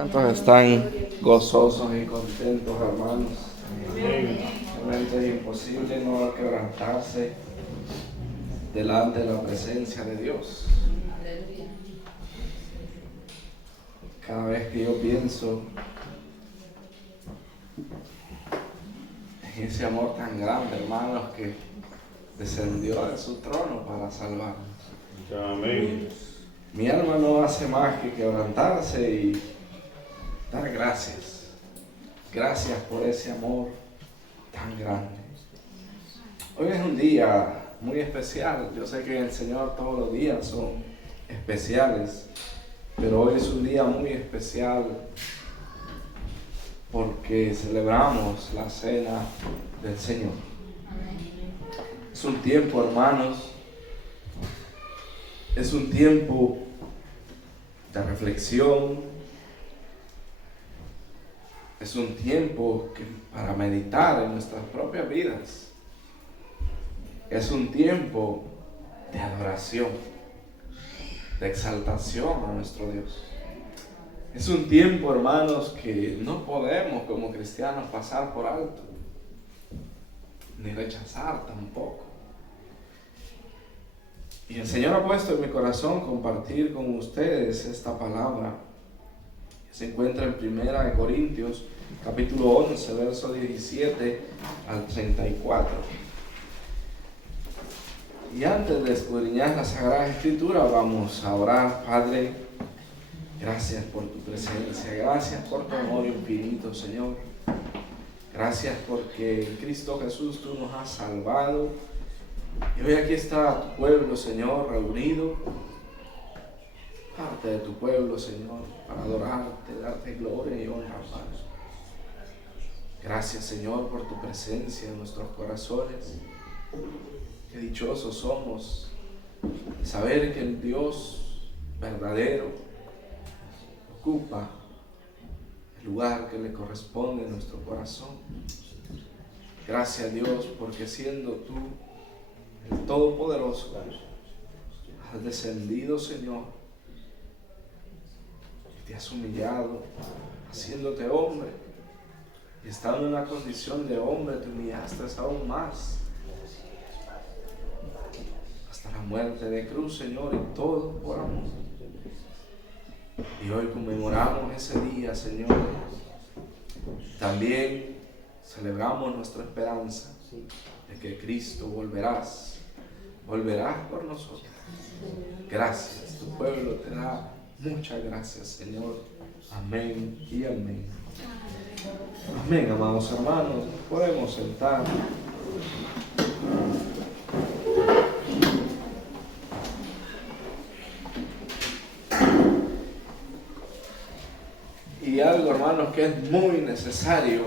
¿Cuántos están gozosos y contentos, hermanos? Realmente es imposible no quebrantarse delante de la presencia de Dios. Cada vez que yo pienso en ese amor tan grande, hermanos, que descendió de su trono para salvarnos. Amén. Mi alma no hace más que quebrantarse y dar gracias. Gracias por ese amor tan grande. Hoy es un día muy especial. Yo sé que el Señor todos los días son especiales, pero hoy es un día muy especial porque celebramos la cena del Señor. Es un tiempo, hermanos, es un tiempo de reflexión, es un tiempo para meditar en nuestras propias vidas, es un tiempo de adoración, de exaltación a nuestro Dios. Es un tiempo, hermanos, que no podemos como cristianos pasar por alto, ni rechazar tampoco. Y el Señor ha puesto en mi corazón compartir con ustedes esta palabra que se encuentra en 1 Corintios, capítulo 11, verso 17 al 34. Y antes de escudriñar la Sagrada Escritura, vamos a orar. Padre, gracias por tu presencia, gracias por tu amor infinito, Señor. Gracias porque en Cristo Jesús tú nos has salvado. Y hoy aquí está tu pueblo, Señor, reunido, parte de tu pueblo, Señor, para adorarte, darte gloria y honra, Padre. Gracias, Señor, por tu presencia en nuestros corazones. Qué dichosos somos de saber que el Dios verdadero ocupa el lugar que le corresponde en nuestro corazón. Gracias, Dios, porque siendo tú el Todopoderoso, has descendido, Señor, y te has humillado, haciéndote hombre, y estando en una condición de hombre, te humillaste aún más, hasta la muerte de cruz, Señor, y todo por amor. Y hoy conmemoramos ese día, Señor. También celebramos nuestra esperanza de que Cristo volverás por nosotros. Gracias, tu pueblo te da muchas gracias, Señor. Amén y amén. Amén, amados hermanos. Podemos sentar. Y algo, hermanos, que es muy necesario,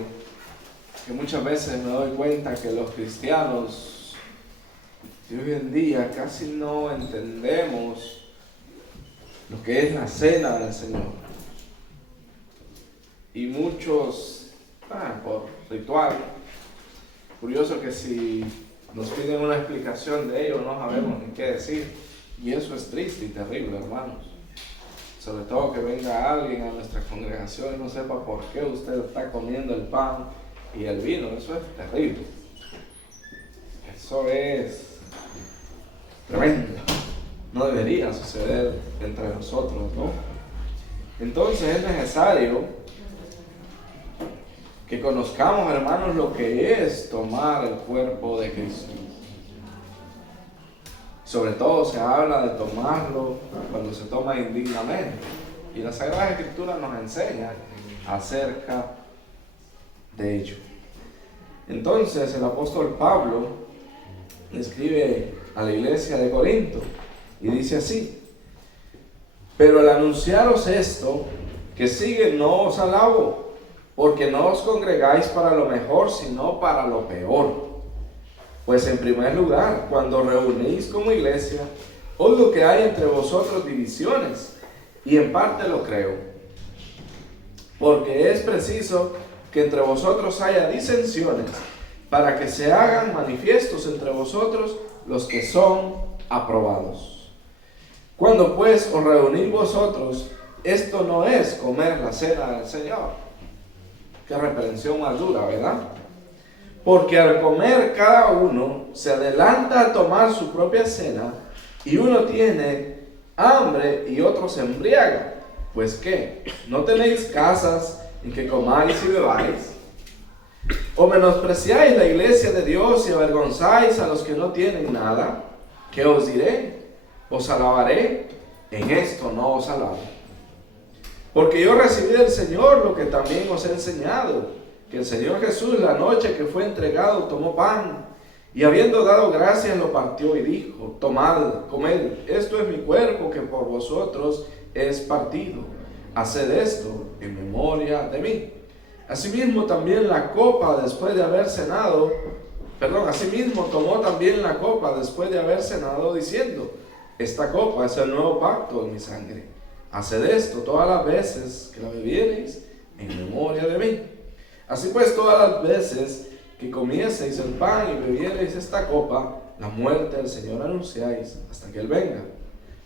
que muchas veces me doy cuenta que los cristianos de hoy en día casi no entendemos lo que es la cena del Señor. Y muchos, por ritual, curioso que si nos piden una explicación de ello no sabemos ni qué decir. Y eso es triste y terrible, hermanos. Sobre todo que venga alguien a nuestra congregación y no sepa por qué usted está comiendo el pan y el vino. Eso es terrible. Eso es tremendo. No debería suceder entre nosotros, ¿no? Entonces es necesario que conozcamos, hermanos, lo que es tomar el cuerpo de Cristo. Sobre todo se habla de tomarlo cuando se toma indignamente. Y la Sagrada Escritura nos enseña acerca de ello. Entonces el apóstol Pablo escribe a la iglesia de Corinto y dice así: pero al anunciaros esto que sigue no os alabo, porque no os congregáis para lo mejor, sino para lo peor. Pues en primer lugar, cuando reunís como iglesia, oigo que hay entre vosotros divisiones, y en parte lo creo. Porque es preciso que entre vosotros haya disensiones, para que se hagan manifiestos entre vosotros los que son aprobados. Cuando pues os reunís vosotros, esto no es comer la cena del Señor. Qué reprensión más dura, ¿verdad? Porque al comer cada uno se adelanta a tomar su propia cena, y uno tiene hambre y otro se embriaga. Pues ¿qué? ¿No tenéis casas en que comáis y bebáis? ¿O menospreciáis la iglesia de Dios y avergonzáis a los que no tienen nada? ¿Qué os diré? ¿Os alabaré? En esto no os alabo. Porque yo recibí del Señor lo que también os he enseñado, que el Señor Jesús, la noche que fue entregado, tomó pan, y habiendo dado gracias lo partió y dijo: tomad, comed, esto es mi cuerpo que por vosotros es partido. Haced esto en memoria de mí. Asimismo también la copa después de haber cenado, asimismo tomó también la copa después de haber cenado, diciendo: esta copa es el nuevo pacto en mi sangre. Haced esto todas las veces que la bebiereis en memoria de mí. Así pues, todas las veces que comieseis el pan y bebiereis esta copa, la muerte del Señor anunciáis hasta que Él venga.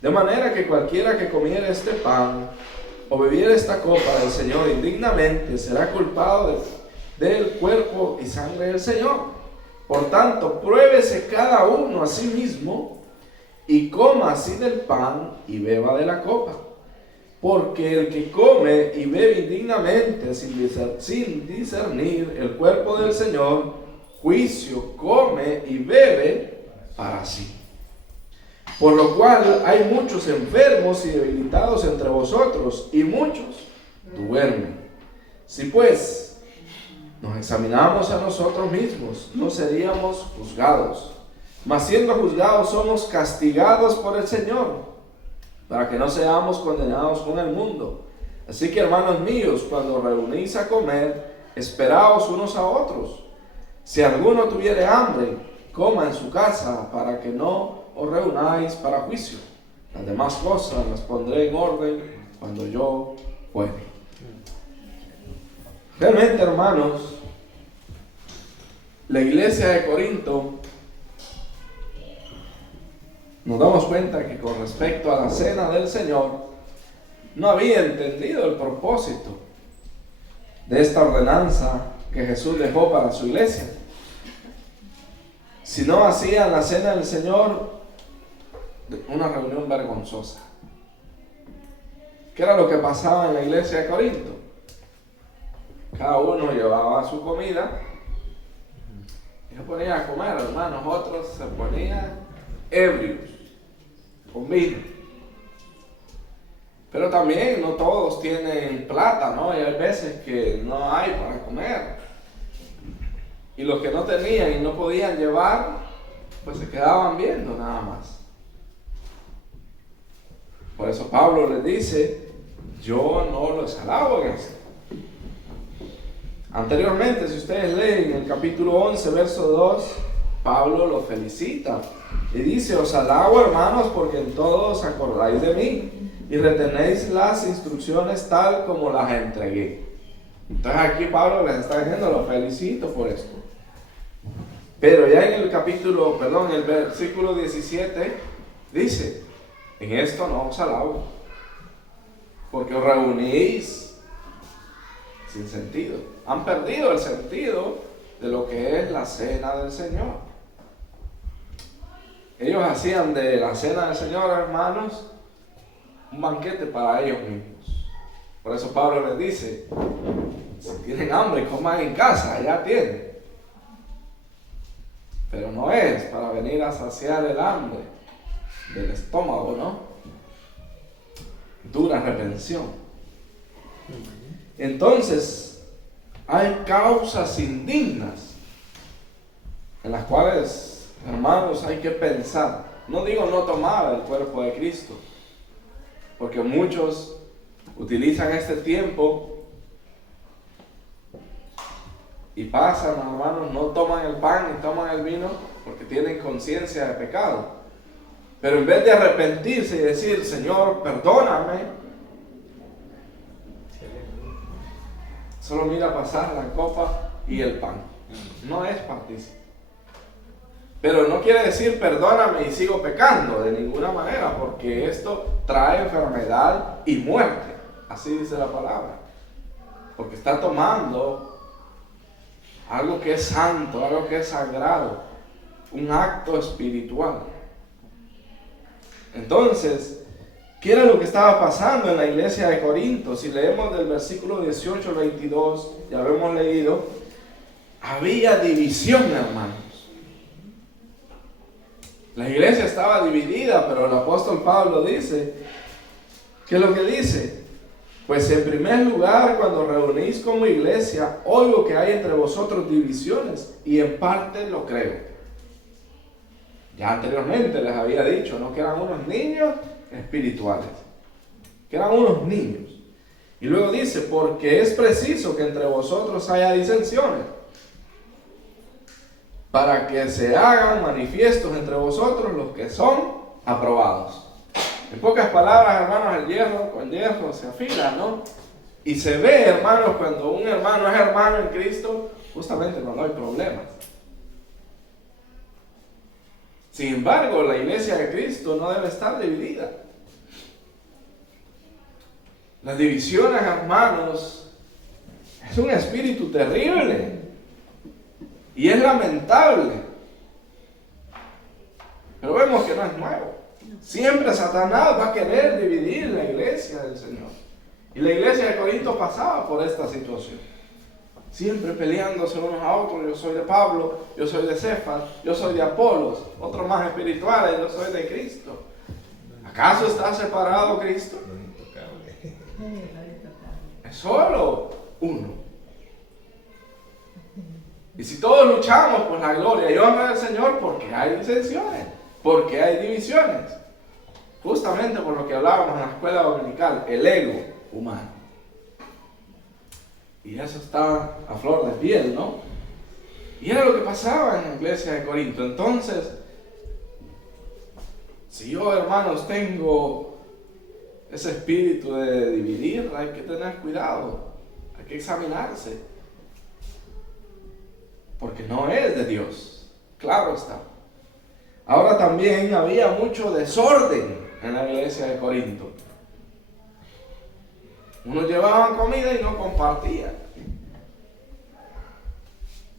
De manera que cualquiera que comiere este pan o bebiere esta copa del Señor indignamente será culpado del cuerpo y sangre del Señor. Por tanto, pruébese cada uno a sí mismo y coma así del pan y beba de la copa. Porque el que come y bebe indignamente sin discernir el cuerpo del Señor, juicio come y bebe para sí. Por lo cual hay muchos enfermos y debilitados entre vosotros, y muchos duermen. Si pues nos examinamos a nosotros mismos, no seríamos juzgados. Mas siendo juzgados somos castigados por el Señor, para que no seamos condenados con el mundo. Así que, hermanos míos, cuando reunís a comer, esperaos unos a otros. Si alguno tuviere hambre, coma en su casa, para que no os reunáis para juicio. Las demás cosas las pondré en orden cuando yo pueda. Realmente, hermanos, la iglesia de Corinto, nos damos cuenta que con respecto a la cena del Señor, no había entendido el propósito de esta ordenanza que Jesús dejó para su iglesia. Si no hacían la cena del Señor una reunión vergonzosa. ¿Qué era lo que pasaba en la iglesia de Corinto? Cada uno llevaba su comida y se ponía a comer, hermanos. Otros se ponían ebrios con vino. Pero también no todos tienen plata, ¿no? Y hay veces que no hay para comer. Y los que no tenían y no podían llevar, pues se quedaban viendo nada más. Por eso Pablo les dice: yo no los alabo en esto. Anteriormente, si ustedes leen el capítulo 11, verso 2, Pablo los felicita y dice: os alabo, hermanos, porque en todo os acordáis de mí y retenéis las instrucciones tal como las entregué. Entonces aquí Pablo les está diciendo: los felicito por esto. Pero ya en el versículo 17 dice: en esto no os alabo, porque os reunís sin sentido. Han perdido el sentido de lo que es la cena del Señor. Ellos hacían de la cena del Señor, hermanos, un banquete para ellos mismos. Por eso Pablo les dice: si tienen hambre, coman en casa, allá tienen. Pero no es para venir a saciar el hambre del estómago, ¿no? Dura reprensión. Entonces, hay causas indignas en las cuales, hermanos, hay que pensar. No digo no tomar el cuerpo de Cristo, porque muchos utilizan este tiempo y pasan, hermanos, no toman el pan ni toman el vino porque tienen conciencia de pecado. Pero en vez de arrepentirse y decir: Señor, perdóname, solo mira pasar la copa y el pan. No es partícipe. Pero no quiere decir perdóname y sigo pecando de ninguna manera, porque esto trae enfermedad y muerte. Así dice la palabra. Porque está tomando algo que es santo, algo que es sagrado, un acto espiritual. Entonces, ¿qué era lo que estaba pasando en la iglesia de Corinto? Si leemos del versículo 18 al 22, ya lo hemos leído, había división, hermanos. La iglesia estaba dividida, pero el apóstol Pablo dice, ¿qué es lo que dice? Pues en primer lugar, cuando reunís como iglesia, oigo que hay entre vosotros divisiones, y en parte lo creo. Ya anteriormente les había dicho, ¿no?, que eran unos niños espirituales, que eran unos niños. Y luego dice, porque es preciso que entre vosotros haya disensiones, para que se hagan manifiestos entre vosotros los que son aprobados. En pocas palabras, hermanos, el hierro con hierro se afila, ¿no? Y se ve, hermanos, cuando un hermano es hermano en Cristo, justamente cuando hay problemas. Sin embargo, la iglesia de Cristo no debe estar dividida. Las divisiones, hermanos, es un espíritu terrible. Y es lamentable. Pero vemos que no es nuevo. Siempre Satanás va a querer dividir la iglesia del Señor. Y la iglesia de Corinto pasaba por esta situación. Siempre peleándose unos a otros. Yo soy de Pablo, yo soy de Cefas, yo soy de Apolos, otros más espirituales, yo soy de Cristo. ¿Acaso está separado Cristo? Es solo uno. Y si todos luchamos por la gloria y honra del Señor, porque hay disensiones, porque hay divisiones. Justamente por lo que hablábamos en la escuela dominical, el ego humano. Y eso está a flor de piel, ¿no? Y era lo que pasaba en la iglesia de Corinto. Entonces, si yo, hermanos, tengo ese espíritu de dividir, hay que tener cuidado, hay que examinarse. Porque no es de Dios, claro está. Ahora también había mucho desorden en la iglesia de Corinto. Unos llevaban comida y no compartían.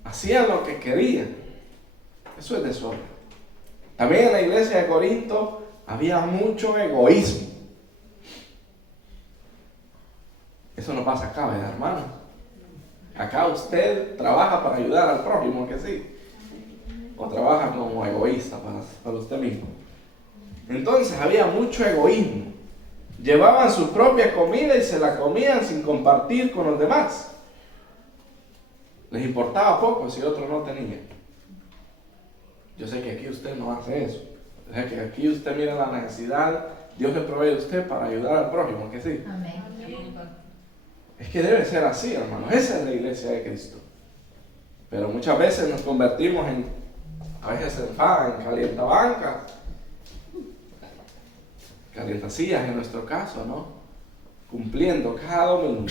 Hacían lo que querían. Eso es desorden. También en la iglesia de Corinto había mucho egoísmo. Eso no pasa acá, ¿verdad, hermano? Acá usted trabaja para ayudar al prójimo, que sí. O trabaja como egoísta para usted mismo. Entonces había mucho egoísmo. Llevaban su propia comida y se la comían sin compartir con los demás. Les importaba poco si otro no tenía. Yo sé que aquí usted no hace eso. Yo sé que aquí usted mira la necesidad, Dios le provee a usted para ayudar al prójimo, que sí. Amén. Es que debe ser así, hermanos. Esa es la iglesia de Cristo. Pero muchas veces nos convertimos a veces en calientabancas, calientasillas en nuestro caso, ¿no? Cumpliendo cada domingo.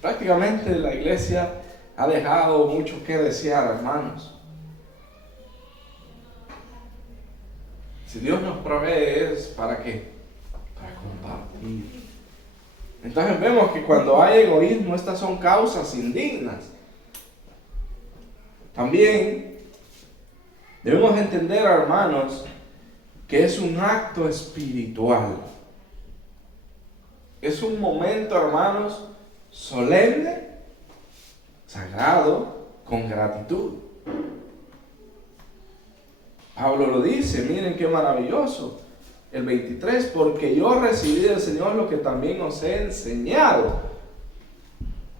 Prácticamente la iglesia ha dejado mucho que desear, hermanos. Si Dios nos provee es ¿para qué? Para compartir. Entonces vemos que cuando hay egoísmo, estas son causas indignas. También debemos entender, hermanos, que es un acto espiritual. Es un momento, hermanos, solemne, sagrado, con gratitud. Pablo lo dice, miren qué maravilloso. El 23, porque yo recibí del Señor lo que también os he enseñado.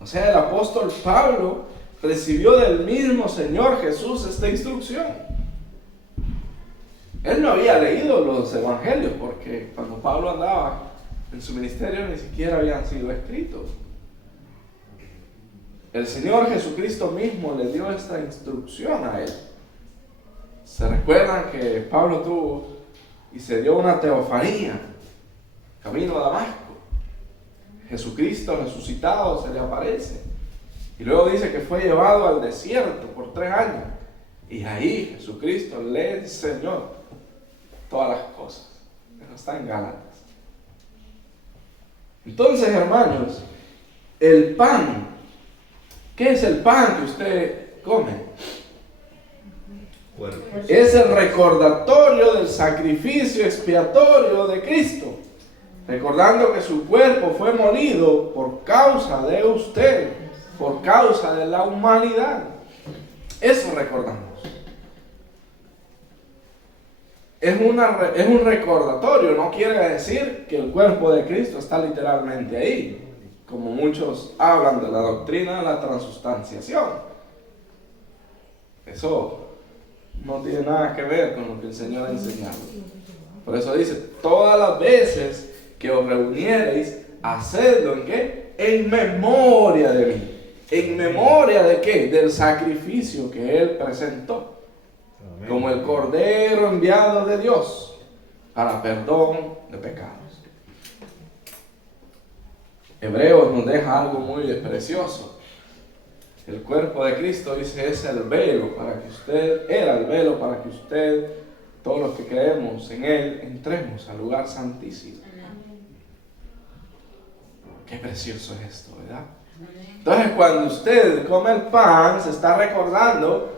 O sea, el apóstol Pablo recibió del mismo Señor Jesús esta instrucción. Él no había leído los evangelios, porque cuando Pablo andaba en su ministerio ni siquiera habían sido escritos. El Señor Jesucristo mismo le dio esta instrucción a él. ¿Se recuerdan que Pablo tuvo y se dio una teofanía camino a Damasco? Jesucristo resucitado se le aparece. Y luego dice que fue llevado al desierto por 3 años. Y ahí Jesucristo le enseñó todas las cosas. Eso está en Gálatas. Entonces, hermanos, el pan, ¿qué es el pan que usted come? Es el recordatorio del sacrificio expiatorio de Cristo, recordando que su cuerpo fue molido por causa de usted, por causa de la humanidad. Eso recordamos. Es un recordatorio, no quiere decir que el cuerpo de Cristo está literalmente ahí, como muchos hablan de la doctrina de la transustanciación. Eso no tiene nada que ver con lo que el Señor ha enseñado. Por eso dice, todas las veces que os reuniereis, hacedlo ¿en qué? En memoria de mí. ¿En memoria de qué? Del sacrificio que Él presentó. Amén. Como el Cordero enviado de Dios para perdón de pecados. Hebreos nos deja algo muy precioso. El cuerpo de Cristo, dice, es el velo para que usted, era el velo para que usted, todos los que creemos en Él, entremos al lugar santísimo. Qué precioso es esto, ¿verdad? Entonces, cuando usted come el pan, se está recordando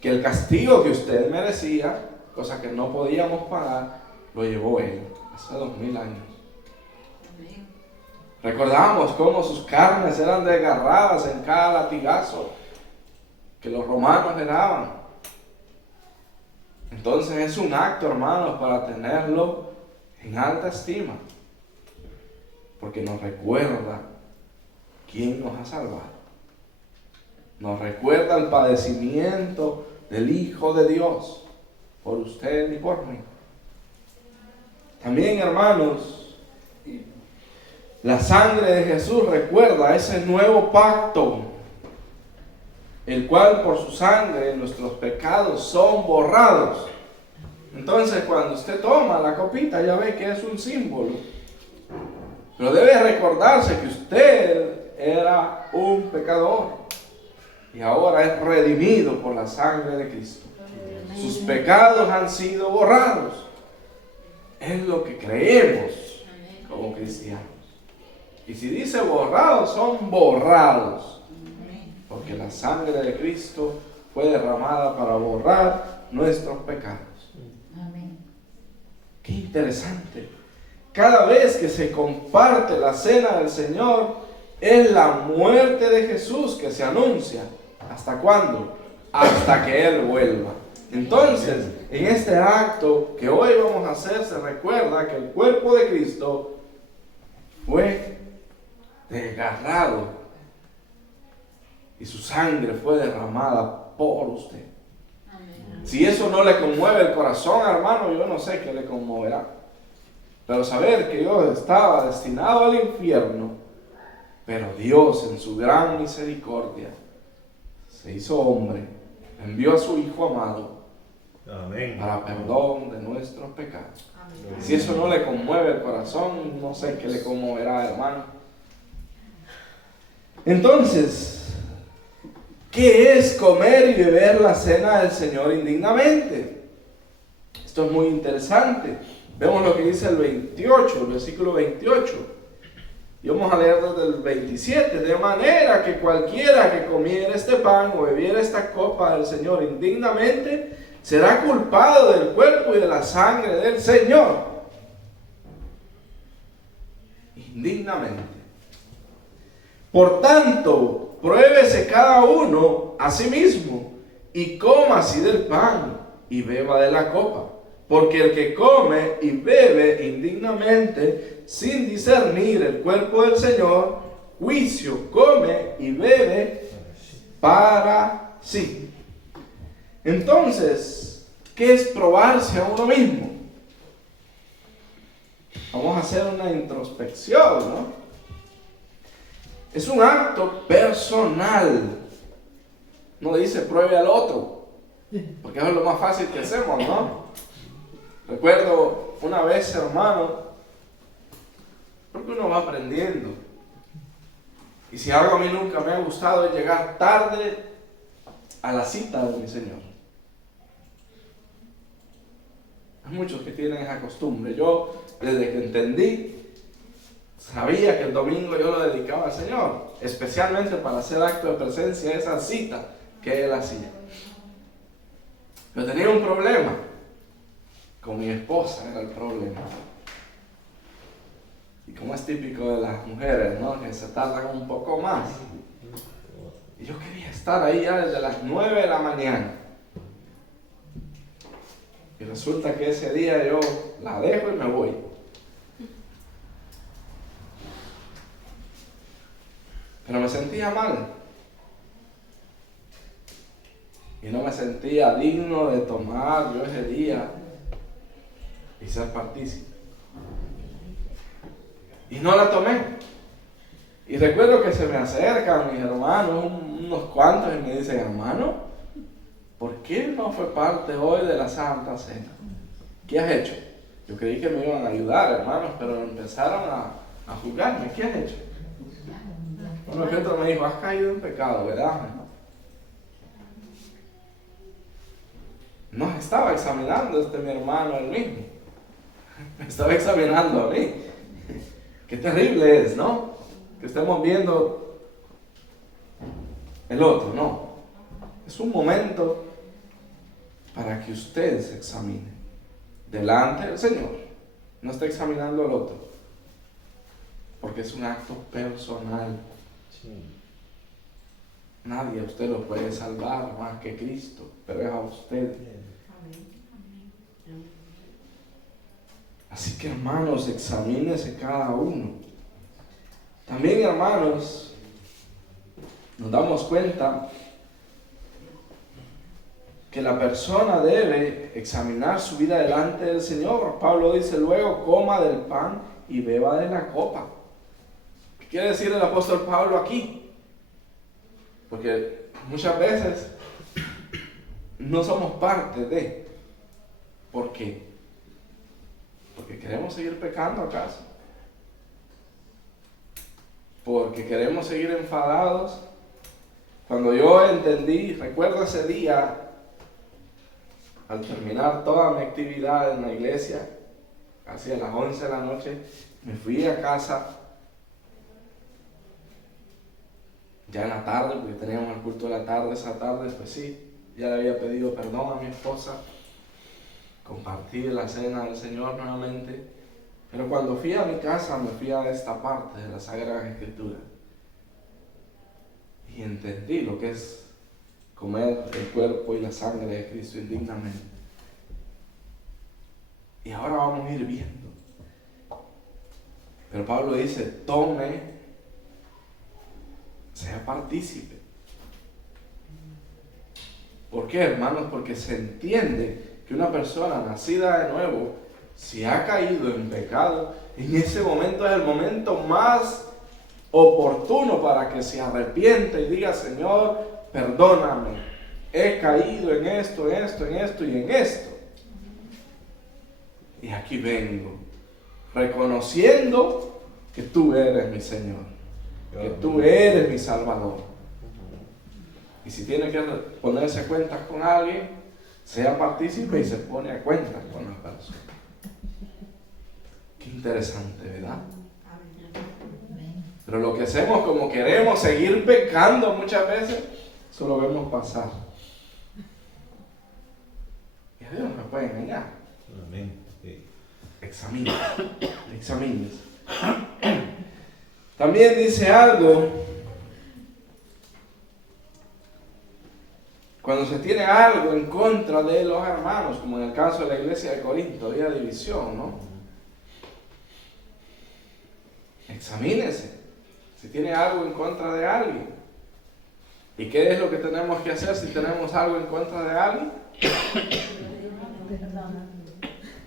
que el castigo que usted merecía, cosa que no podíamos pagar, lo llevó Él hace 2000 años. Recordamos cómo sus carnes eran desgarradas en cada latigazo que los romanos le daban. Entonces es un acto, hermanos, para tenerlo en alta estima, porque nos recuerda quién nos ha salvado. Nos recuerda el padecimiento del Hijo de Dios por usted y por mí. También, hermanos, la sangre de Jesús recuerda ese nuevo pacto, el cual por su sangre nuestros pecados son borrados. Entonces, cuando usted toma la copita, ya ve que es un símbolo. Pero debe recordarse que usted era un pecador y ahora es redimido por la sangre de Cristo. Sus pecados han sido borrados. Es lo que creemos como cristianos. Y si dice borrados, son borrados. Porque la sangre de Cristo fue derramada para borrar nuestros pecados. Qué interesante. Cada vez que se comparte la cena del Señor, es la muerte de Jesús que se anuncia. ¿Hasta cuándo? Hasta que Él vuelva. Entonces, en este acto que hoy vamos a hacer, se recuerda que el cuerpo de Cristo fue desgarrado y su sangre fue derramada por usted. Amén. Si eso no le conmueve el corazón, hermano, yo no sé qué le conmoverá. Pero saber que yo estaba destinado al infierno, pero Dios en su gran misericordia se hizo hombre, envió a su Hijo amado. Amén. Para perdón de nuestros pecados. Amén. Si eso no le conmueve el corazón, no sé qué le conmoverá, hermano. Entonces, ¿qué es comer y beber la cena del Señor indignamente? Esto es muy interesante. Vemos lo que dice el 28, el versículo 28. Y vamos a leer desde el 27. De manera que cualquiera que comiera este pan o bebiera esta copa del Señor indignamente, será culpado del cuerpo y de la sangre del Señor. Indignamente. Por tanto, pruébese cada uno a sí mismo y coma así del pan y beba de la copa. Porque el que come y bebe indignamente, sin discernir el cuerpo del Señor, juicio come y bebe para sí. Entonces, ¿qué es probarse a uno mismo? Vamos a hacer una introspección, ¿no? Es un acto personal. No dice pruebe al otro, porque eso es lo más fácil que hacemos, ¿no? Recuerdo una vez, hermano, porque uno va aprendiendo. Y si algo a mí nunca me ha gustado es llegar tarde a la cita de mi Señor. Hay muchos que tienen esa costumbre. Yo, desde que entendí sabía que el domingo yo lo dedicaba al Señor, especialmente para hacer acto de presencia, esa cita que Él hacía. Pero tenía un problema. Con mi esposa era el problema. Y como es típico de las mujeres, ¿no? Que se tardan un poco más. Y yo quería estar ahí ya desde las 9 de la mañana. Y resulta que ese día yo la dejo y me voy. Pero me sentía mal. Y no me sentía digno de tomar yo ese día y ser partícipe. Y no la tomé. Y recuerdo que se me acercan mis hermanos, unos cuantos, y me dicen: hermano, ¿por qué no fue parte hoy de la Santa Cena? ¿Qué has hecho? Yo creí que me iban a ayudar, hermanos, pero empezaron a juzgarme. ¿Qué has hecho? Uno que otro me dijo: has caído en pecado, ¿verdad? No estaba examinando mi hermano él mismo. Me estaba examinando a mí. Qué terrible es, ¿no? Que estemos viendo el otro, no. Es un momento para que usted se examine delante del Señor. No está examinando al otro, porque es un acto personal. Nadie a usted lo puede salvar más que Cristo, pero es a usted. Así que, hermanos, examínese cada uno. También, hermanos, nos damos cuenta que la persona debe examinar su vida delante del Señor. Pablo dice: luego coma del pan y beba de la copa. ¿Qué quiere decir el apóstol Pablo aquí? Porque muchas veces no somos parte de. ¿Por qué? Porque queremos seguir pecando, ¿acaso? Porque queremos seguir enfadados. Cuando yo entendí, recuerdo ese día, al terminar toda mi actividad en la iglesia, casi a las 11 de la noche, me fui a casa, ya en la tarde, porque teníamos el culto de la tarde, esa tarde, pues sí, ya le había pedido perdón a mi esposa, compartir la cena del Señor nuevamente. Pero cuando fui a mi casa, me fui a esta parte de la Sagrada Escritura y entendí lo que es comer el cuerpo y la sangre de Cristo indignamente. Y ahora vamos a ir viendo. Pero Pablo dice: tome, sea partícipe. ¿Por qué, hermanos? Porque se entiende que una persona nacida de nuevo, si ha caído en pecado, en ese momento es el momento más oportuno para que se arrepienta y diga: Señor, perdóname, he caído en esto, en esto, en esto y en esto. Y aquí vengo, reconociendo que tú eres mi Señor, que tú eres mi Salvador. Y si tiene que ponerse a cuentas con alguien, sea partícipe y se pone a cuentas con la persona. Qué interesante, ¿verdad? Pero lo que hacemos, como queremos seguir pecando muchas veces, eso lo vemos pasar. Y a Dios no me puede engañar. Amén. Sí. Examínese. También dice algo: cuando se tiene algo en contra de los hermanos, como en el caso de la iglesia de Corinto, había división, ¿no? Examínese si tiene algo en contra de alguien. ¿Y qué es lo que tenemos que hacer si tenemos algo en contra de alguien?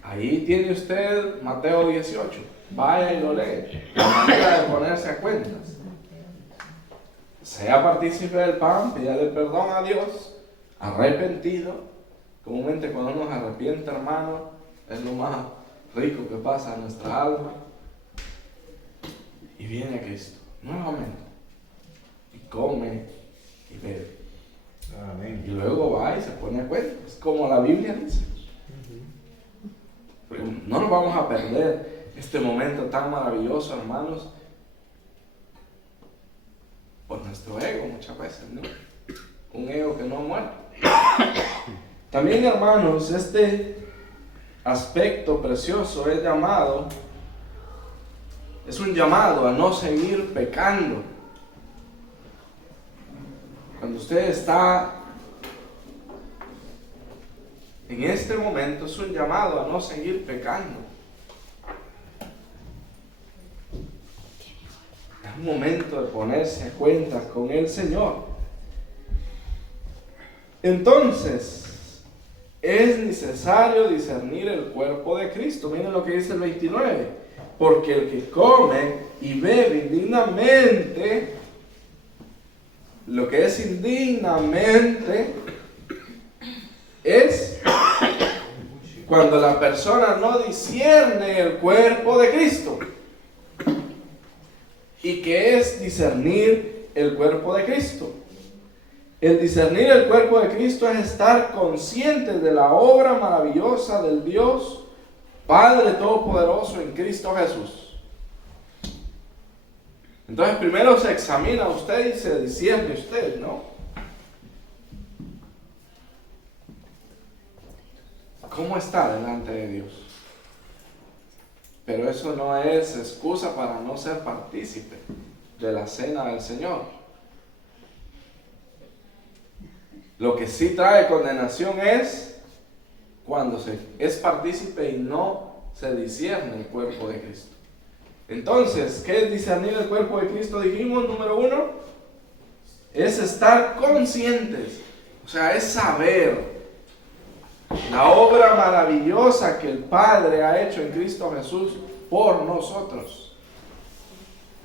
Ahí tiene usted Mateo 18. Vaya y lo lee. La manera de ponerse a cuentas. Sea partícipe del pan, pídale perdón a Dios, arrepentido. Comúnmente cuando uno se arrepiente, hermano, es lo más rico que pasa en nuestra alma. Y viene a Cristo nuevamente y come y bebe. Amén. Y luego va y se pone a cuentas, como la Biblia dice. Pero no nos vamos a perder este momento tan maravilloso, hermanos, por nuestro ego muchas veces, ¿no? Un ego que no muere. También, hermanos, este aspecto precioso es un llamado a no seguir pecando. Cuando usted está en este momento, es un llamado a no seguir pecando. Es un momento de ponerse a cuentas con el Señor. Entonces, es necesario discernir el cuerpo de Cristo. Miren lo que dice el 29. Porque el que come y bebe indignamente, lo que es indignamente es cuando la persona no discierne el cuerpo de Cristo. ¿Y qué es discernir el cuerpo de Cristo? El discernir el cuerpo de Cristo es estar conscientes de la obra maravillosa del Dios Padre Todopoderoso en Cristo Jesús. Entonces primero se examina usted y se discierne usted, ¿no? ¿Cómo está delante de Dios? Pero eso no es excusa para no ser partícipe de la cena del Señor. Lo que sí trae condenación es cuando se es partícipe y no se discierne el cuerpo de Cristo. Entonces, ¿qué es discernir el cuerpo de Cristo? Dijimos, número 1, es estar conscientes, o sea, es saber la obra maravillosa que el Padre ha hecho en Cristo Jesús por nosotros.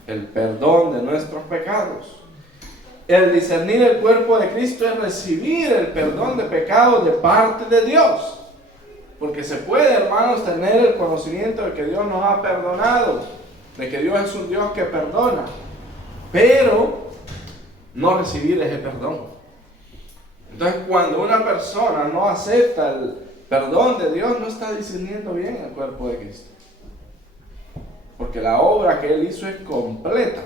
El perdón de nuestros pecados. El discernir el cuerpo de Cristo es recibir el perdón de pecados de parte de Dios. Porque se puede, hermanos, tener el conocimiento de que Dios nos ha perdonado, de que Dios es un Dios que perdona, pero no recibir ese perdón. Entonces, cuando una persona no acepta el perdón de Dios, no está discerniendo bien el cuerpo de Cristo. Porque la obra que Él hizo es completa.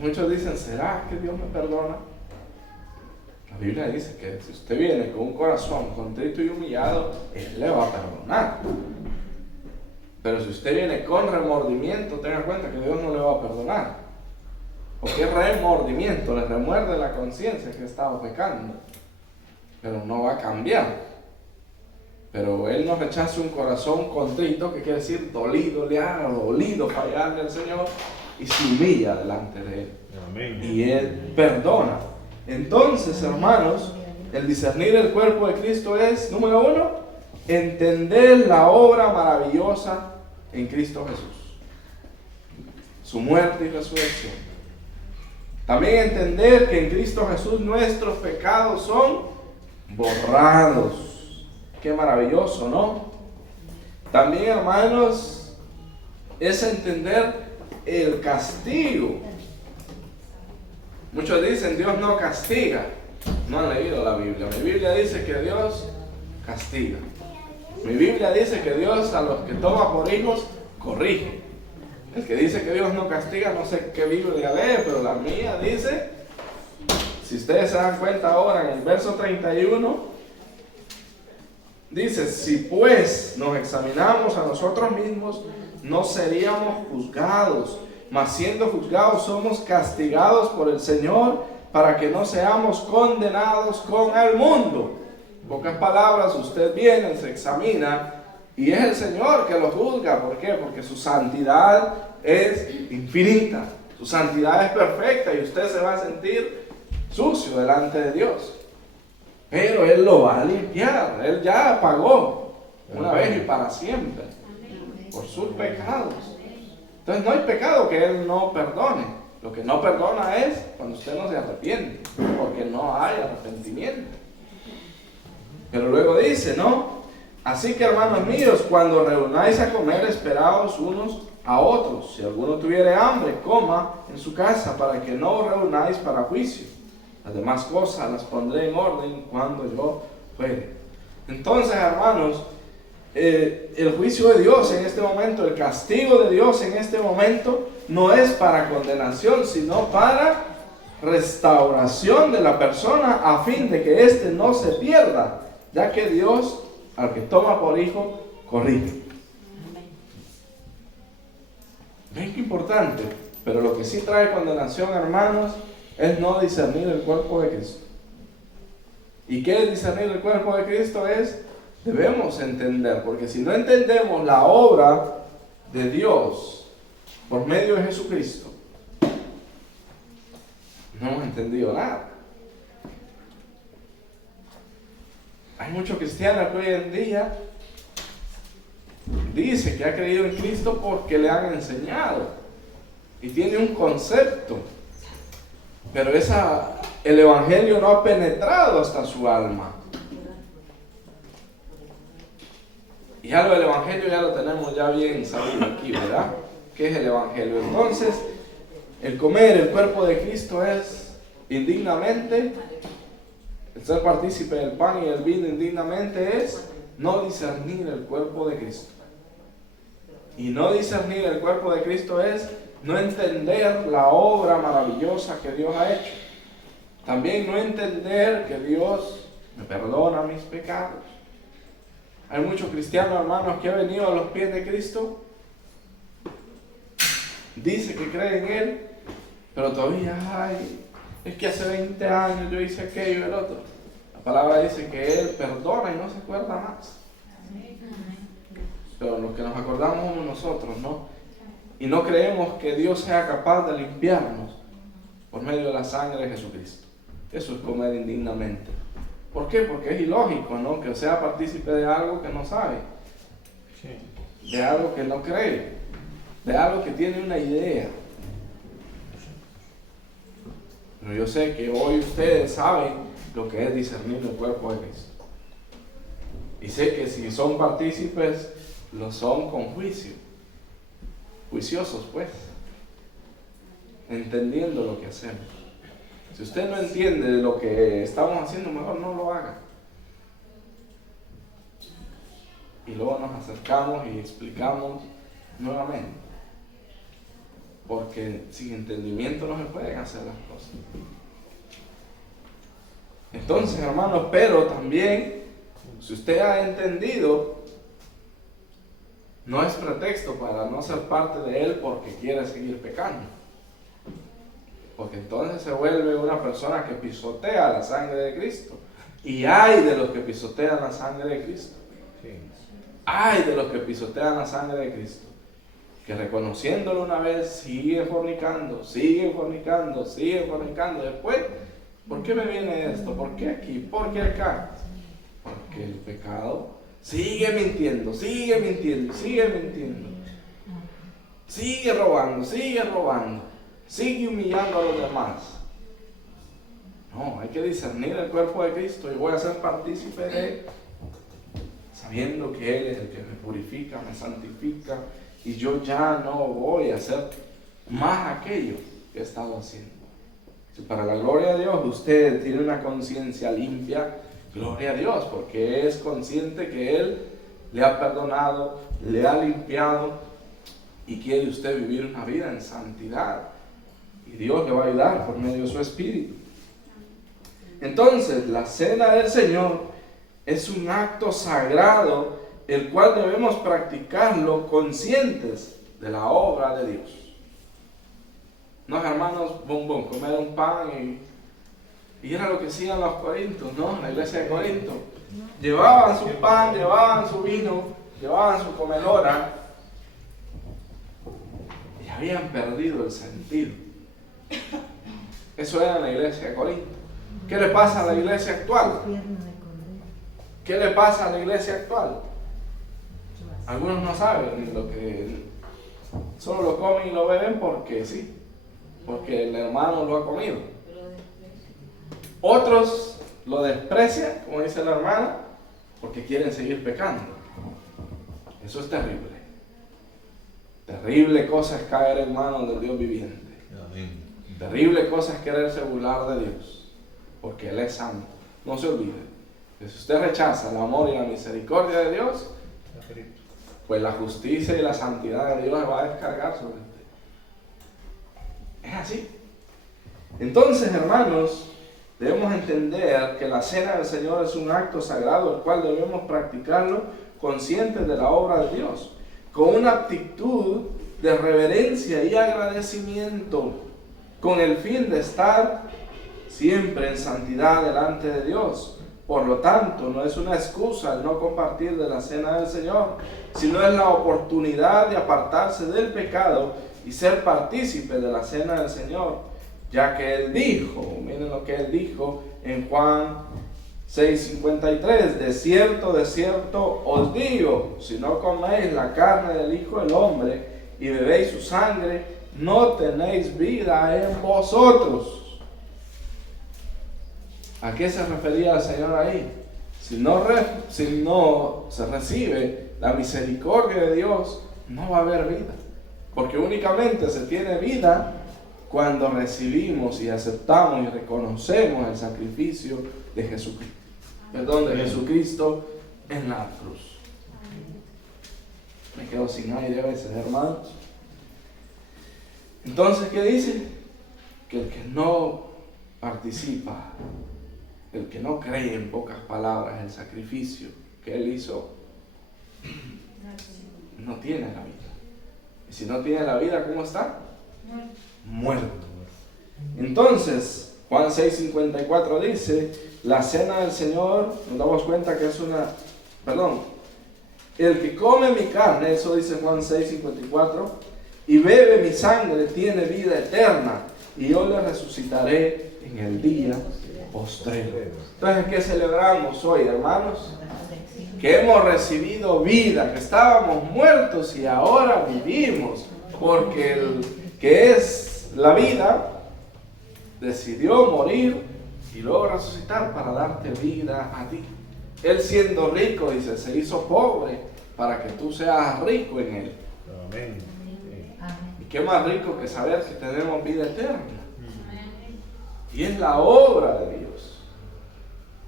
Muchos dicen, ¿será que Dios me perdona? La Biblia dice que si usted viene con un corazón contrito y humillado, Él le va a perdonar. Pero si usted viene con remordimiento, tenga en cuenta que Dios no le va a perdonar. Porque remordimiento le remuerde la conciencia que estaba pecando, pero no va a cambiar. Pero Él no rechaza un corazón contrito, que quiere decir dolido, le ha dolido fallarle al Señor, y se humilla delante de Él. Amén. Y Él perdona. Entonces, hermanos, el discernir el cuerpo de Cristo es, número 1, entender la obra maravillosa en Cristo Jesús, su muerte y resurrección. También entender que en Cristo Jesús nuestros pecados son borrados. Qué maravilloso, ¿no? También, hermanos, es entender el castigo. Muchos dicen, Dios no castiga. No han leído la Biblia. Mi Biblia dice que Dios castiga. Mi Biblia dice que Dios a los que toma por hijos corrige. El que dice que Dios no castiga, no sé qué Biblia lee, pero la mía dice, si ustedes se dan cuenta ahora en el verso 31, dice, si pues nos examinamos a nosotros mismos, no seríamos juzgados, mas siendo juzgados somos castigados por el Señor para que no seamos condenados con el mundo. En pocas palabras, usted viene, se examina y es el Señor que lo juzga. ¿Por qué? Porque su santidad es infinita, su santidad es perfecta y usted se va a sentir sucio delante de Dios. Pero Él lo va a limpiar. Él ya pagó una vez y para siempre por sus pecados. Entonces no hay pecado que Él no perdone. Lo que no perdona es cuando usted no se arrepiente, porque no hay arrepentimiento. Pero luego dice, ¿no? Así que, hermanos míos, cuando reunáis a comer, esperaos unos a otros. Si alguno tuviere hambre, coma en su casa, para que no os reunáis para juicio. Las demás cosas las pondré en orden cuando yo fuere. Entonces, hermanos, el juicio de Dios en este momento, el castigo de Dios en este momento, no es para condenación, sino para restauración de la persona a fin de que éste no se pierda, ya que Dios, al que toma por hijo, corrige. ¿Ven qué importante? Pero lo que sí trae condenación, hermanos, es no discernir el cuerpo de Cristo. ¿Y qué es discernir el cuerpo de Cristo? Debemos entender, porque si no entendemos la obra de Dios por medio de Jesucristo, no hemos entendido nada. Hay muchos cristianos que hoy en día dice que ha creído en Cristo porque le han enseñado y tiene un concepto, pero el evangelio no ha penetrado hasta su alma. Y algo del evangelio ya lo tenemos ya bien sabido aquí, ¿verdad? ¿Qué es el evangelio? Entonces, el comer el cuerpo de Cristo es indignamente, el ser partícipe del pan y el vino indignamente es no discernir el cuerpo de Cristo. Y no discernir el cuerpo de Cristo es no entender la obra maravillosa que Dios ha hecho. También no entender que Dios me perdona mis pecados. Hay muchos cristianos, hermanos, que han venido a los pies de Cristo, dice que cree en Él, pero todavía, es que hace 20 años yo hice aquello y el otro. La palabra dice que Él perdona y no se acuerda más. Pero los que nos acordamos somos nosotros, ¿no? Y no creemos que Dios sea capaz de limpiarnos por medio de la sangre de Jesucristo. Eso es comer indignamente. ¿Por qué? Porque es ilógico, ¿no? Que sea partícipe de algo que no sabe, de algo que no cree, de algo que tiene una idea. Pero yo sé que hoy ustedes saben lo que es discernir el cuerpo de Cristo. Y sé que si son partícipes, lo son con juicio. Juiciosos, pues. Entendiendo lo que hacemos. Si usted no entiende lo que estamos haciendo, mejor no lo haga. Y luego nos acercamos y explicamos nuevamente. Porque sin entendimiento no se pueden hacer las cosas. Entonces, hermanos, pero también, si usted ha entendido, no es pretexto para no ser parte de Él porque quiere seguir pecando. Porque entonces se vuelve una persona que pisotea la sangre de Cristo. Y hay de los que pisotean la sangre de Cristo. Hay de los que pisotean la sangre de Cristo. Que reconociéndolo una vez, siguen fornicando, siguen fornicando, siguen fornicando. Después, ¿por qué me viene esto? ¿Por qué aquí? ¿Por qué acá? Porque el pecado sigue mintiendo, sigue mintiendo, sigue mintiendo. Sigue robando, sigue robando. Sigue humillando a los demás. No, hay que discernir el cuerpo de Cristo. Yo voy a ser partícipe de Él, sabiendo que Él es el que me purifica, me santifica, y yo ya no voy a hacer más aquello que he estado haciendo. Si para la gloria de Dios usted tiene una conciencia limpia, gloria a Dios, porque es consciente que Él le ha perdonado, le ha limpiado, y quiere usted vivir una vida en santidad. Y Dios le va a ayudar por medio de su Espíritu. Entonces, la cena del Señor es un acto sagrado, el cual debemos practicarlo conscientes de la obra de Dios. No, hermanos, comer un pan y era lo que hacían los corintios, ¿no? La iglesia de Corinto. Llevaban su pan, llevaban su vino, llevaban su comedora y habían perdido el sentido. Eso era en la iglesia de Corinto. ¿Qué le pasa a la iglesia actual? ¿Qué le pasa a la iglesia actual? Algunos no saben lo que solo lo comen y lo beben porque sí, porque el hermano lo ha comido. Otros lo desprecian, como dice la hermana, porque quieren seguir pecando. Eso es terrible. Terrible cosa es caer en manos del Dios viviente. Amén. Terrible cosa es quererse burlar de Dios, porque Él es santo. No se olvide que si usted rechaza el amor y la misericordia de Dios, pues la justicia y la santidad de Dios se va a descargar sobre usted. Es así. Entonces, hermanos, debemos entender que la cena del Señor es un acto sagrado, el cual debemos practicarlo conscientes de la obra de Dios, con una actitud de reverencia y agradecimiento, con el fin de estar siempre en santidad delante de Dios. Por lo tanto, no es una excusa el no compartir de la cena del Señor, sino es la oportunidad de apartarse del pecado y ser partícipe de la cena del Señor, ya que Él dijo, miren lo que Él dijo en Juan 6:53, de cierto os digo, si no coméis la carne del Hijo del Hombre y bebéis su sangre, no tenéis vida en vosotros. ¿A qué se refería el Señor ahí? Si no se recibe la misericordia de Dios, no va a haber vida. Porque únicamente se tiene vida cuando recibimos y aceptamos y reconocemos el sacrificio de Jesucristo. De Jesucristo en la cruz. Me quedo sin aire a veces, hermanos. Entonces, ¿qué dice? Que el que no participa, el que no cree, en pocas palabras, el sacrificio que Él hizo, no tiene la vida. Y si no tiene la vida, ¿cómo está? Muerto. Entonces, Juan 6:54 dice, la cena del Señor, nos damos cuenta que es el que come mi carne, eso dice Juan 6:54, y bebe mi sangre, tiene vida eterna, y yo le resucitaré en el día postrero. Entonces, ¿qué celebramos hoy, hermanos? Que hemos recibido vida, que estábamos muertos y ahora vivimos, porque el que es la vida decidió morir y luego resucitar para darte vida a ti. Él siendo rico, dice, se hizo pobre para que tú seas rico en Él. Amén. Y qué más rico que saber que tenemos vida eterna. Y es la obra de Dios.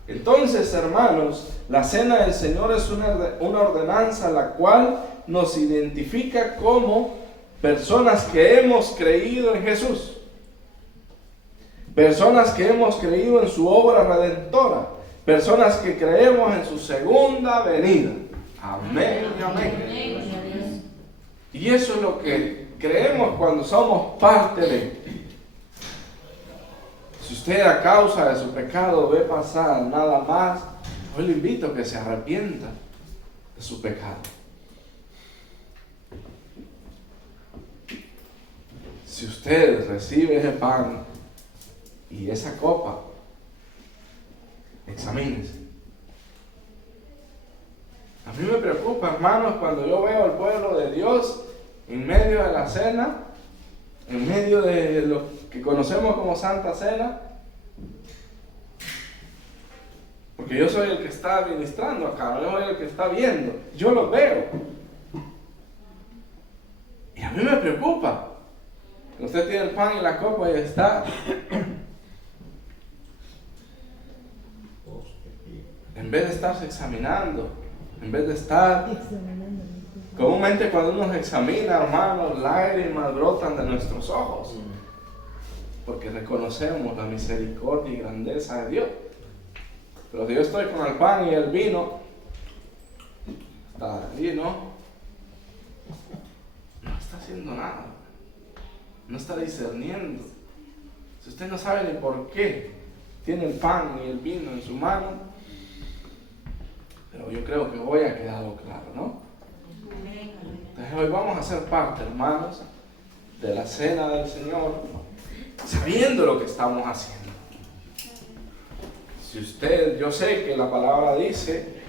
Entonces, hermanos, la cena del Señor es una ordenanza la cual nos identifica como personas que hemos creído en Jesús. Personas que hemos creído en su obra redentora. Personas que creemos en su segunda venida. Amén y amén. Y eso es lo que creemos cuando somos parte de. Si usted a causa de su pecado ve pasar nada más, hoy le invito a que se arrepienta de su pecado. Si usted recibe ese pan y esa copa, examínese. A mí me preocupa, hermanos, cuando yo veo al pueblo de Dios en medio de la cena, en medio de lo que conocemos como Santa Cena, porque yo soy el que está administrando acá, yo soy el que está viendo, yo lo veo. Y a mí me preocupa. Usted tiene el pan y la copa y está. En vez de estarse examinando, en vez de estar. Comúnmente cuando uno se examina, hermanos, lágrimas brotan de nuestros ojos. Porque reconocemos la misericordia y grandeza de Dios. Pero si yo estoy con el pan y el vino, está allí, no está haciendo nada. No está discerniendo. Si usted no sabe ni por qué tiene el pan y el vino en su mano, pero yo creo que hoy ha quedado claro, ¿no? Entonces hoy vamos a ser parte, hermanos, de la cena del Señor, sabiendo lo que estamos haciendo. Si usted, yo sé que la palabra dice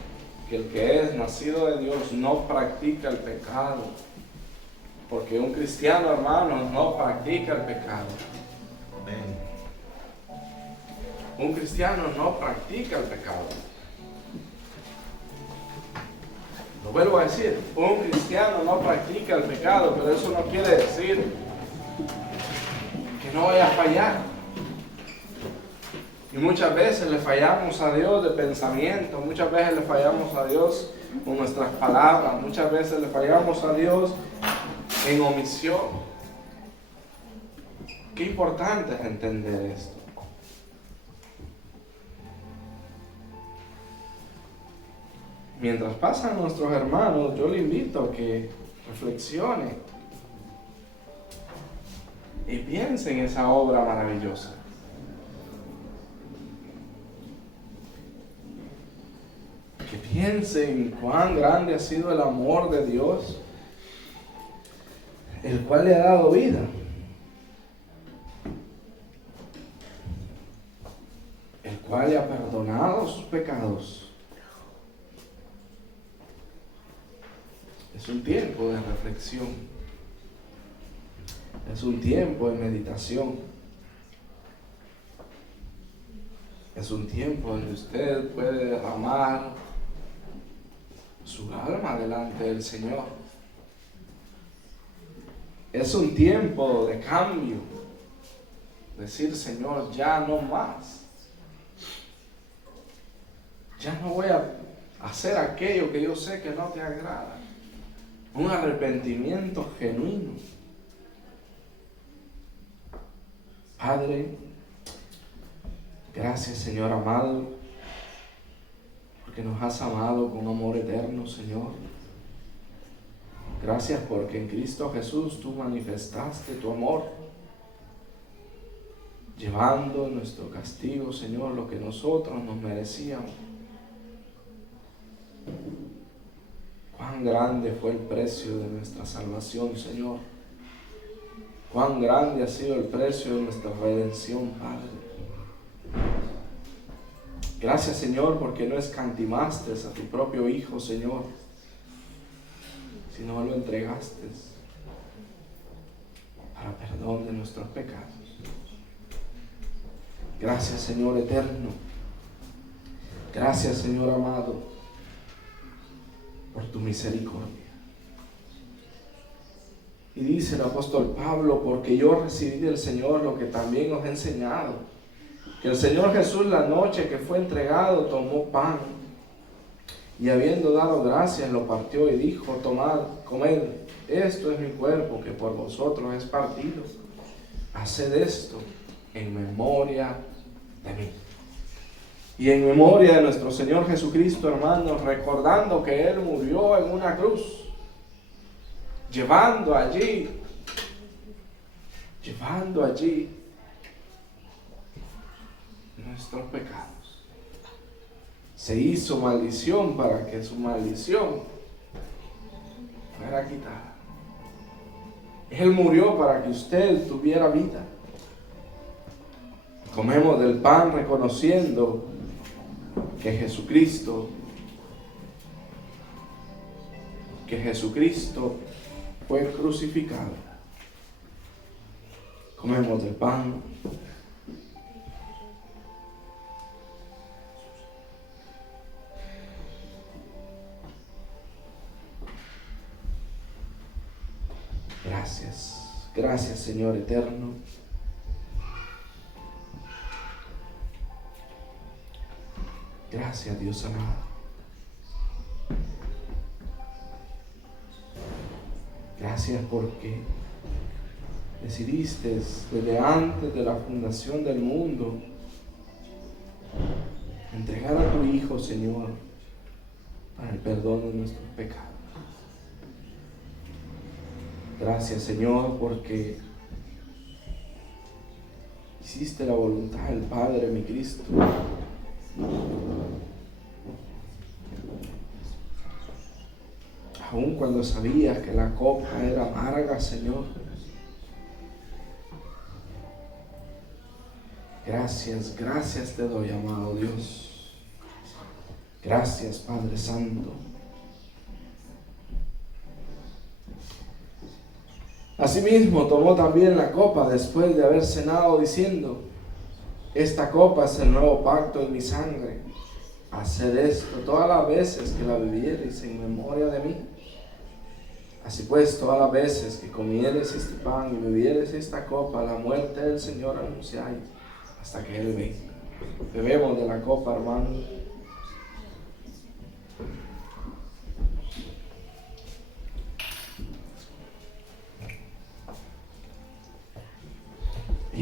que el que es nacido de Dios no practica el pecado. Porque un cristiano, hermanos, no practica el pecado. Un cristiano no practica el pecado. Lo vuelvo a decir, un cristiano no practica el pecado, pero eso no quiere decir que no vaya a fallar. Y muchas veces le fallamos a Dios de pensamiento, muchas veces le fallamos a Dios con nuestras palabras. Muchas veces le fallamos a Dios en omisión. Qué importante es entender esto. Mientras pasan nuestros hermanos, yo le invito a que reflexione y piense en esa obra maravillosa. Que piense en cuán grande ha sido el amor de Dios, el cual le ha dado vida. El cual le ha perdonado sus pecados. Es un tiempo de reflexión. Es un tiempo de meditación. Es un tiempo donde usted puede derramar su alma delante del Señor. Es un tiempo de cambio. Decir, Señor, ya no más. Ya no voy a hacer aquello que yo sé que no te agrada. Un arrepentimiento genuino. Padre, gracias, Señor amado, porque nos has amado con amor eterno, Señor. Gracias porque en Cristo Jesús tú manifestaste tu amor, llevando nuestro castigo, Señor, lo que nosotros nos merecíamos. Cuán grande fue el precio de nuestra salvación, Señor. Cuán grande ha sido el precio de nuestra redención, Padre. Gracias, Señor, porque no escantimaste a tu propio Hijo, Señor, sino lo entregaste para perdón de nuestros pecados. Gracias, Señor eterno. Gracias, Señor amado, por tu misericordia. Y dice el apóstol Pablo, porque yo recibí del Señor lo que también os he enseñado, que el Señor Jesús la noche que fue entregado tomó pan y habiendo dado gracias lo partió y dijo, tomad, comed, esto es mi cuerpo que por vosotros es partido, haced esto en memoria de mí. Y en memoria de nuestro Señor Jesucristo, hermanos, recordando que Él murió en una cruz, llevando allí nuestros pecados. Se hizo maldición para que su maldición fuera quitada. Él murió para que usted tuviera vida. Comemos del pan reconociendo que Jesucristo fue crucificado. Comemos del pan. Gracias Señor eterno. Gracias Dios amado. Gracias porque decidiste desde antes de la fundación del mundo entregar a tu Hijo, Señor, para el perdón de nuestros pecados. Gracias, Señor, porque hiciste la voluntad del Padre, mi Cristo. Aun cuando sabías que la copa era amarga, Señor. Gracias te doy, amado Dios. Gracias, Padre Santo. Asimismo, tomó también la copa después de haber cenado, diciendo: esta copa es el nuevo pacto en mi sangre. Haced esto todas las veces que la bebiereis en memoria de mí. Así pues, todas las veces que comiereis este pan y bebiereis esta copa, la muerte del Señor anunciáis hasta que Él venga. Bebemos de la copa, hermanos.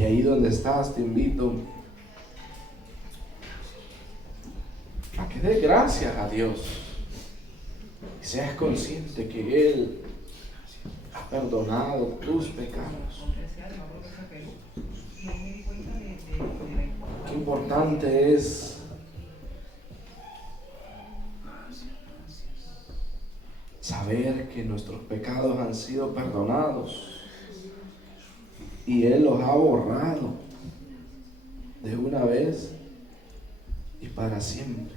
Y ahí donde estás te invito a que des gracias a Dios y seas consciente que Él ha perdonado tus pecados. Qué importante es saber que nuestros pecados han sido perdonados y Él los ha borrado de una vez y para siempre.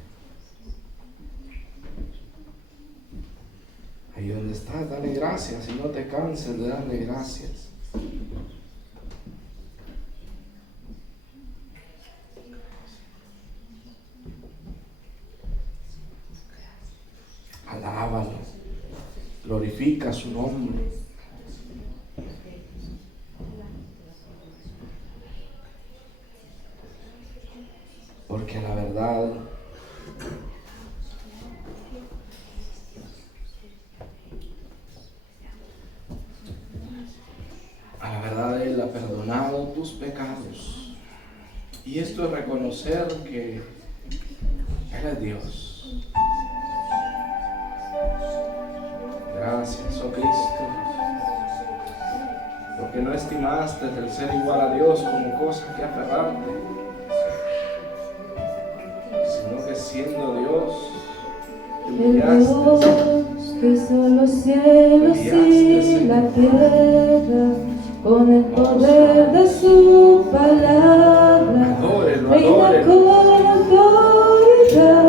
Ahí donde estás, dale gracias y no te canses de darle gracias. Alábalo, glorifica su nombre. Porque la verdad Él ha perdonado tus pecados. Y esto es reconocer que Él es Dios. Gracias, oh Cristo, porque no estimaste el ser igual a Dios como cosa que aferrarte, sino que siendo Dios, te el Dios humillaste, que hizo los cielos y la tierra con el poder de su palabra, adórelo, reina adórelo, con autoridad.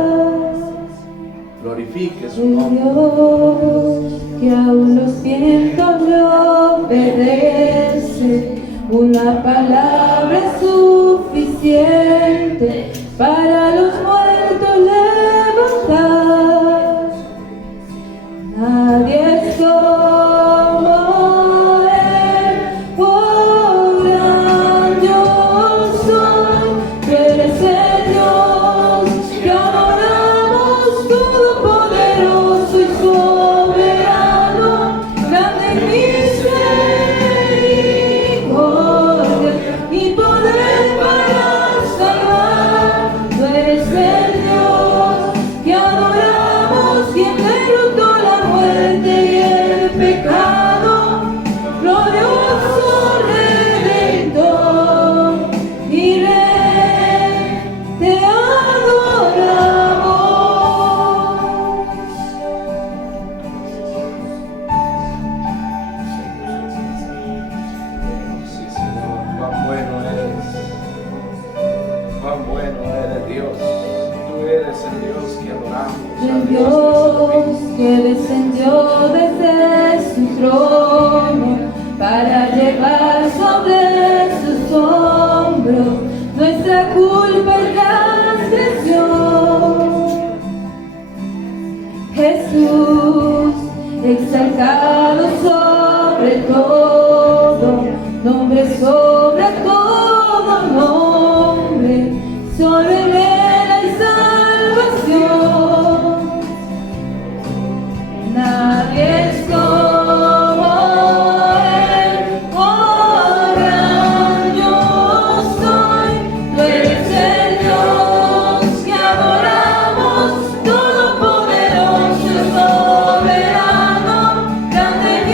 glorifique su El nombre. Dios que aún los vientos le obedece, una palabra es suficiente para los muertos levantar. Nadie es como Él, oh gran yo soy, tú eres el Dios que adoramos, todopoderoso y soberano, grande en misericordia y poder para salvar. Tú eres el Dios que adoramos, quien derrotó la muerte y el pecado, glorioso Redentor y Rey, te adoramos. Sí, Señor, cuán bueno eres. Cuán bueno eres, Dios. Tú eres el Dios que adoramos. El al Dios Dios que descendió desde su trono para llevar sobre sus hombros nuestra culpa y transgresión. Jesús, exaltado sobre todo, nombre sobre todo nombre, solo en Él hay salvación. Nadie es como Él, oh gran yo soy, tú eres el Dios que adoramos, todopoderoso y soberano, grande en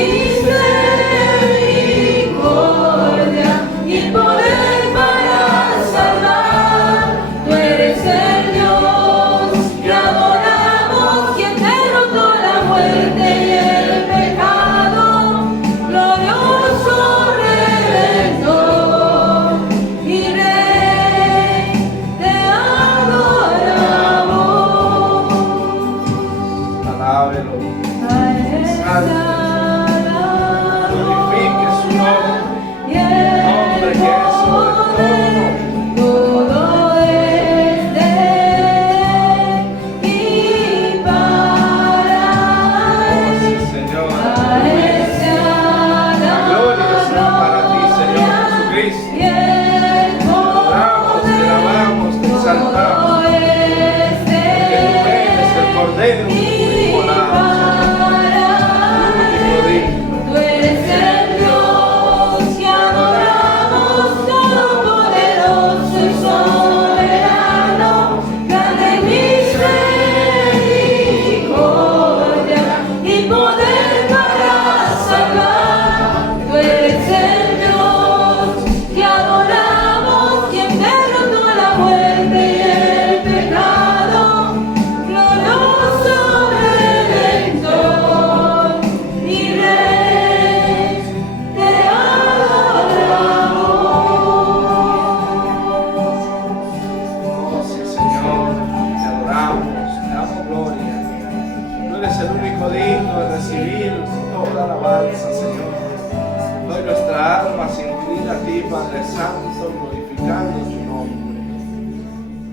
venir a ti, Padre Santo, glorificando tu nombre.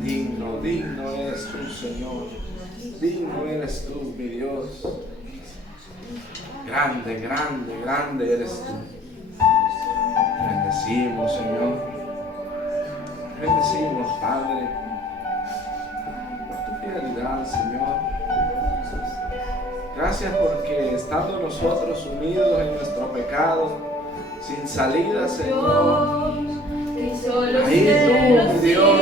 Digno, digno eres tú, Señor. Digno eres tú, mi Dios. Grande, grande, grande eres tú. Bendecimos, Señor. Bendecimos, Padre, por tu fidelidad, Señor. Gracias porque estando nosotros sumidos en nuestro pecado, sin salida, Señor, ahí tú, mi Dios,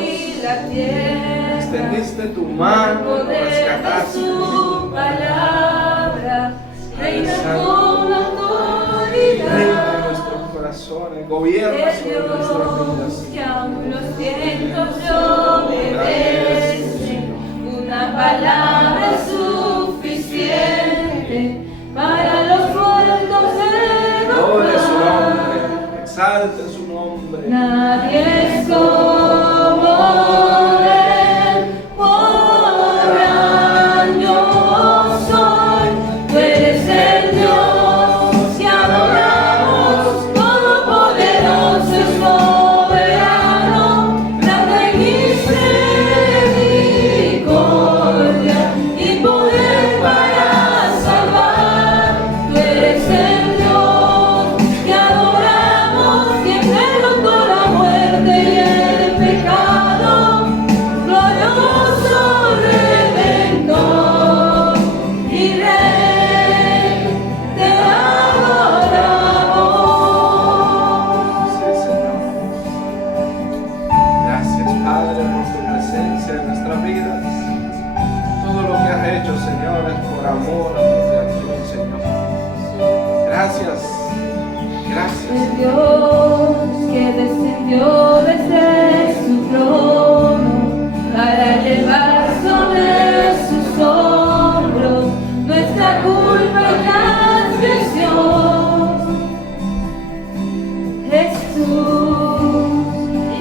extendiste tu mano, nos rescataste. Su palabra, reina con autoridad. Reina en nuestros corazones, gobierna sobre nuestras vidas. Que aún los vientos le obedecen. Una palabra es suficiente para los muertos de Gloria a su nombre, exalte su nombre. Nadie es como Él, oh gran yo soy, tú eres el Dios que adoramos, todopoderoso y soberano, grande misericordia y poder para salvar, tú eres el Dios que adoramos, quien derrotó la muerte y el pecado, glorioso Redentor y Rey, te adoramos. Sí, Señor. Gracias, Padre, por tu presencia en nuestras vidas. Todo lo que has hecho, Señor, es por amor a tu creación, Señor. Gracias. Gracias. El Dios que descendió desde su trono para llevar sobre sus hombros nuestra culpa y transgresión. Jesús,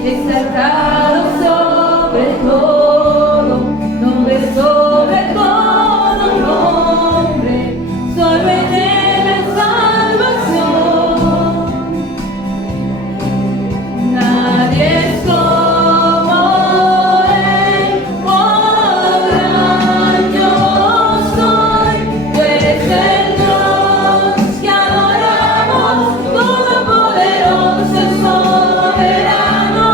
exaltado sobre todo, nombre sobre todo nombre, solo en él es salvación. Nadie es como Él, oh gran yo soy, tú eres el Dios que adoramos, todopoderoso y soberano,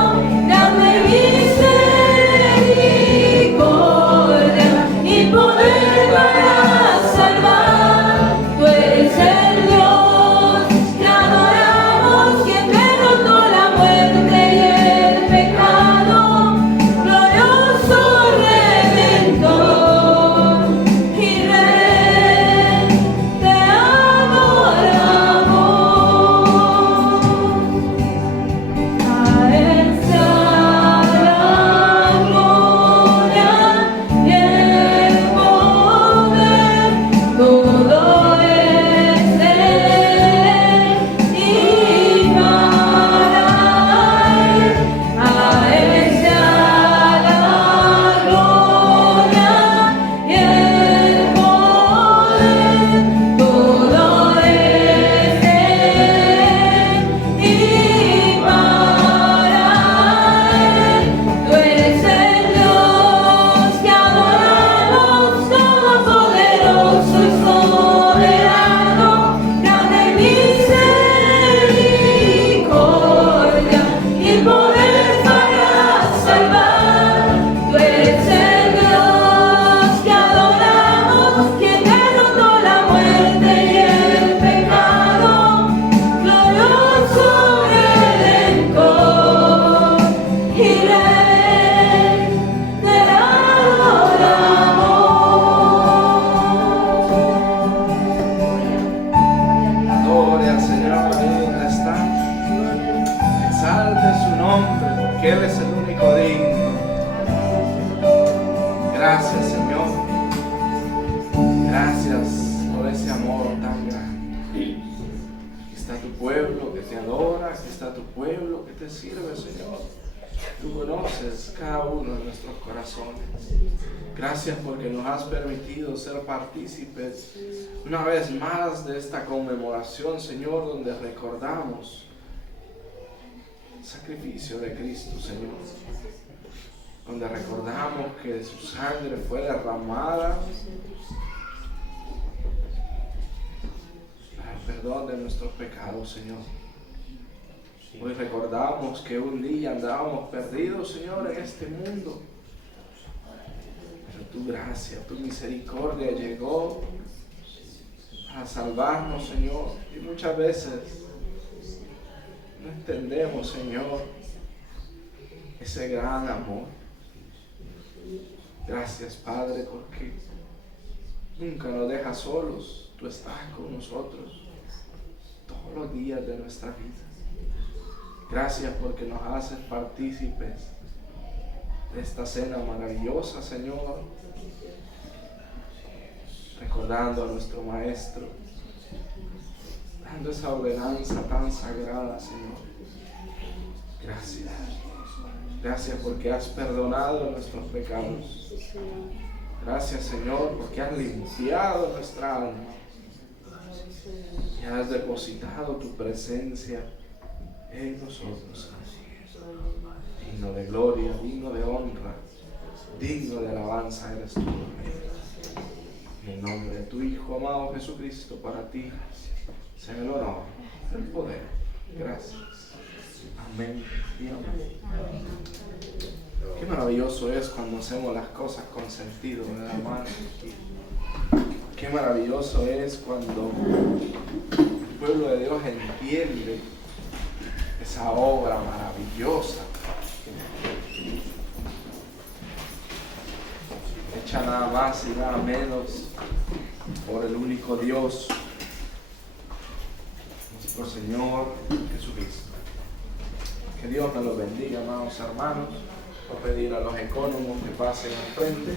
grande misericordia y poder para salvar, tú eres el Dios que adoramos, quien derrotó la muerte y el pecado, glorioso Redentor y Rey, te adoramos. A Él sea la gloria y el poder, todo es de Él y para Él. A Él sea la gloria y el poder, todo es de Él y para Él. Tú eres el Dios que adoramos, todopoderoso y soberano, grande misericordia y poder para salvar. Tú eres el Dios que adoramos, quien derrotó la muerte y el pecado, glorioso Redentor y Rey, te adoramos. Gloria al Señor, ahí donde está. Exalte su nombre, porque Él es el único digno. Gracias, Señor. Gracias por ese amor tan grande. Aquí está tu pueblo que te adora, aquí está tu pueblo que te sirve, Señor. Tú conoces cada uno de nuestros corazones. Gracias porque nos has permitido ser partícipes una vez más de esta conmemoración, Señor, donde recordamos sacrificio de Cristo, Señor, donde recordamos que su sangre fue derramada para el perdón de nuestros pecados, Señor. Hoy recordamos que un día andábamos perdidos, Señor, en este mundo, pero tu gracia, tu misericordia llegó a salvarnos, Señor, y muchas veces no entendemos, Señor, ese gran amor. Gracias, Padre, porque nunca nos dejas solos. Tú estás con nosotros todos los días de nuestra vida. Gracias porque nos haces partícipes de esta cena maravillosa, Señor, recordando a nuestro Maestro, dando esa ordenanza tan sagrada, Señor. Gracias. Gracias porque has perdonado nuestros pecados. Gracias, Señor, porque has limpiado nuestra alma y has depositado tu presencia en nosotros. Digno de gloria, digno de honra, digno de alabanza eres tú. En el nombre de tu Hijo amado Jesucristo, para ti sea el honor, el poder. Gracias. Amén y amén. Qué maravilloso es cuando hacemos las cosas con sentido, ¿verdad, hermano? Qué maravilloso es cuando el pueblo de Dios entiende esa obra maravillosa, hecha nada más y nada menos por el único Dios, nuestro Señor Jesucristo. Que Dios nos los bendiga, amados hermanos. Voy a pedir a los ecónomos que pasen al frente.